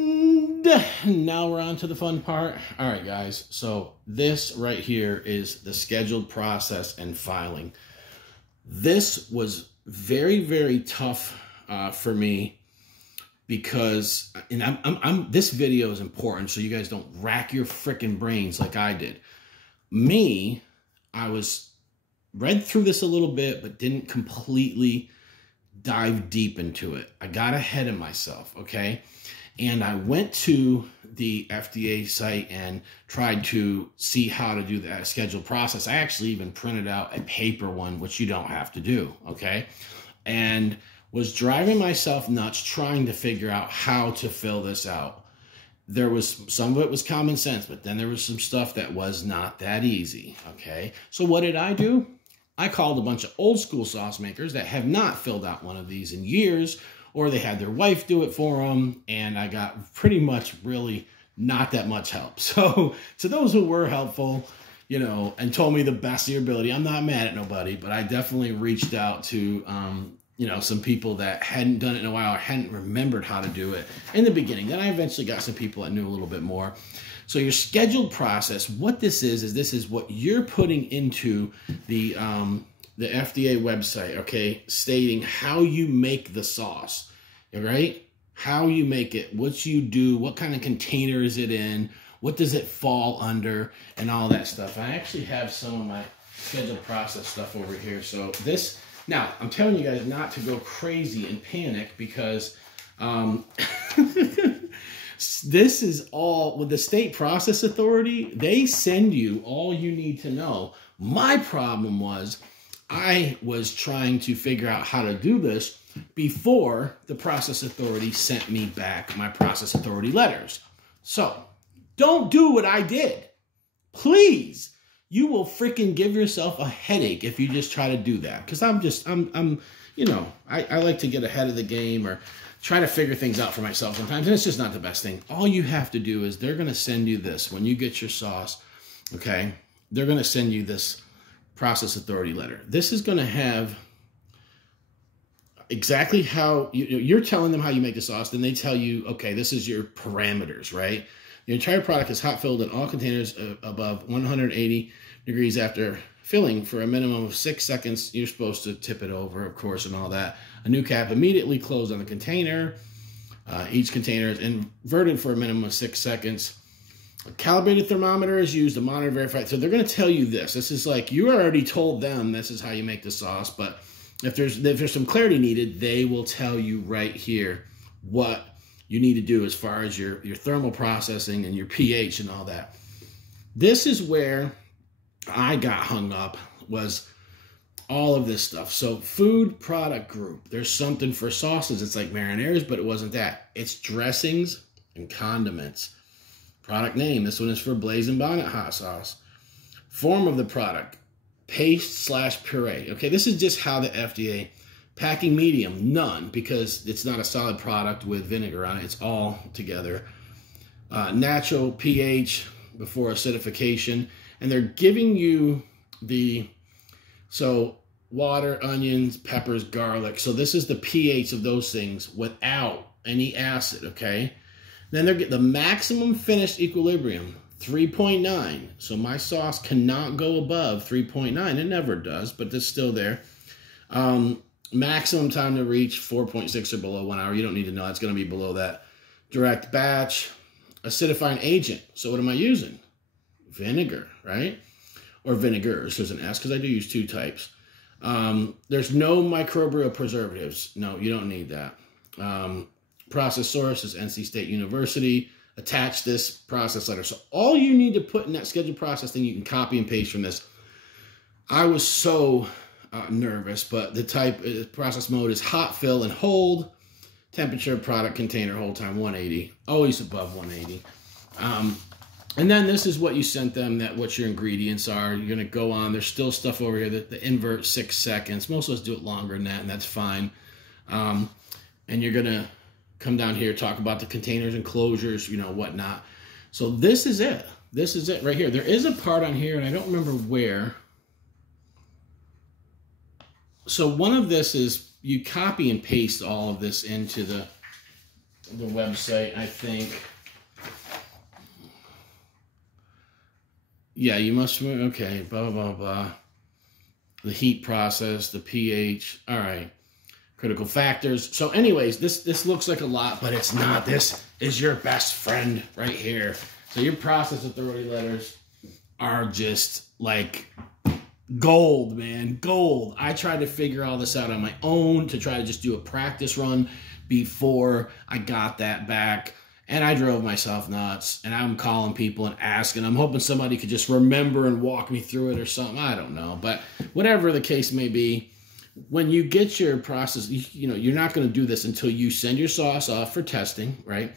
And now we're on to the fun part. All right, guys. So this right here is the scheduled process and filing. This was very, very tough for me because, and this video is important so you guys don't rack your freaking brains like I did. I was read through this a little bit, but didn't completely dive deep into it. I got ahead of myself, okay? And I went to the FDA site and tried to see how to do that scheduled process. I actually even printed out a paper one, which you don't have to do, okay? And was driving myself nuts trying to figure out how to fill this out. There was, some of it was common sense, but then there was some stuff that was not that easy, okay? So what did I do? I called a bunch of old school sauce makers that have not filled out one of these in years, or they had their wife do it for them, and I got pretty much really not that much help. So to those who were helpful, you know, and told me the best of your ability, I'm not mad at nobody, but I definitely reached out to, you know, some people that hadn't done it in a while or hadn't remembered how to do it in the beginning. Then I eventually got some people that knew a little bit more. So your scheduled process, what this is this is what you're putting into the FDA website, okay, stating how you make the sauce, right? How you make it, what you do, what kind of container is it in, what does it fall under, and all that stuff. I actually have some of my scheduled process stuff over here. So this, now, I'm telling you guys not to go crazy and panic because this is all, with the State Process Authority, they send you all you need to know. My problem was I was trying to figure out how to do this before the Process Authority sent me back my Process Authority letters. So, don't do what I did. Please. You will freaking give yourself a headache if you just try to do that. Because you know, I like to get ahead of the game or try to figure things out for myself sometimes, and it's just not the best thing. All you have to do is they're going to send you this. When you get your sauce, okay, they're going to send you this Process Authority letter. This is going to have exactly how, you're telling them how you make the sauce, then they tell you, okay, this is your parameters, right? The entire product is hot filled in all containers above 180 degrees after filling for a minimum of 6 seconds. You're supposed to tip it over, of course, and all that. A new cap immediately closed on the container. Each container is inverted for a minimum of 6 seconds. A calibrated thermometer is used to monitor and verify. So they're going to tell you this. This is like, you already told them this is how you make the sauce, but if there's some clarity needed, they will tell you right here what you need to do as far as your thermal processing and your pH and all that. This is where I got hung up, was all of this stuff. So food product group, there's something for sauces. It's like marinades, but it wasn't that. It's dressings and condiments. Product name, this one is for Blazing Bonnet hot sauce. Form of the product, paste/puree. Okay, this is just how the FDA. Packing medium, none, because it's not a solid product with vinegar on it. It's all together. Natural pH before acidification. And they're giving you so water, onions, peppers, garlic. So this is the pH of those things without any acid, okay? Then they're getting the maximum finished equilibrium, 3.9. So my sauce cannot go above 3.9. It never does, but it's still there. Maximum time to reach 4.6 or below 1 hour. You don't need to know. It's going to be below that. Direct batch. Acidifying agent. So what am I using? Vinegar, right? Or vinegars. There's an S because I do use 2 types. There's no microbial preservatives. No, you don't need that. Process source is NC State University. Attach this process letter. So all you need to put in that scheduled process thing, you can copy and paste from this. I was so nervous, but the process mode is hot fill and hold. Temperature, product, container, hold time 180, always above 180. And then this is what you sent them, what your ingredients are. You're going to go on. There's still stuff over here that the invert 6 seconds. Most of us do it longer than that, and that's fine. And you're going to come down here, talk about the containers and closures, you know, whatnot. So this is it. This is it right here. There is a part on here, and I don't remember where. So one of this is you copy and paste all of this into the the website, I think. Yeah, you must, okay, blah, blah, blah. The heat process, the pH, all right. Critical factors. So anyways, this looks like a lot, but it's not. This is your best friend right here. So your process authority letters are just like gold, man, gold. I tried to figure all this out on my own to try to just do a practice run before I got that back. And I drove myself nuts, and I'm calling people and asking. I'm hoping somebody could just remember and walk me through it or something. I don't know. But whatever the case may be, when you get your process, you know, you're not going to do this until you send your sauce off for testing, right?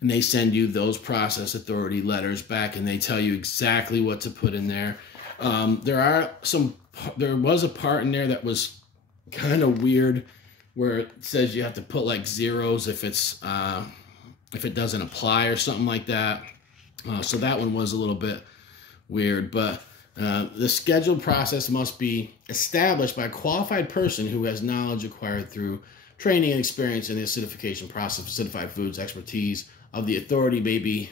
And they send you those process authority letters back, and they tell you exactly what to put in there. There was a part in there that was kind of weird, where it says you have to put like zeros if it doesn't apply or something like that. So that one was a little bit weird, but the scheduled process must be established by a qualified person who has knowledge acquired through training and experience in the acidification process of acidified foods. Expertise of the authority may be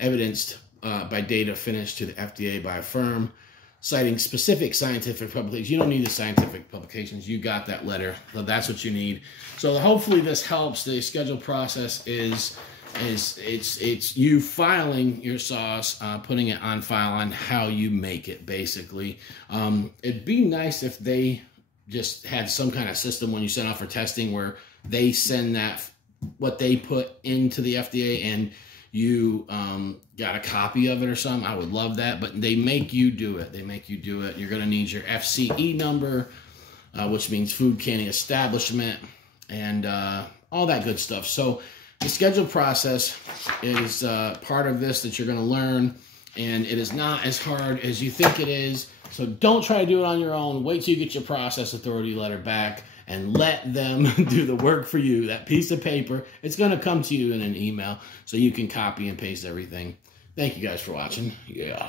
evidenced by data finished to the FDA by a firm, citing specific scientific publications. You don't need the scientific publications. You got that letter. So that's what you need. So hopefully this helps. The scheduled process is it's you filing your sauce, putting it on file on how you make it, basically. It'd be nice if they just had some kind of system when you send off for testing where they send that, what they put into the FDA, and you got a copy of it or something. I would love that, but they make you do it. They make you do it. You're going to need your FCE number, which means food canning establishment, and all that good stuff. So the scheduled process is part of this that you're going to learn, and it is not as hard as you think it is. So don't try to do it on your own. Wait till you get your process authority letter back and let them do the work for you. That piece of paper, it's going to come to you in an email so you can copy and paste everything. Thank you guys for watching. Yeah.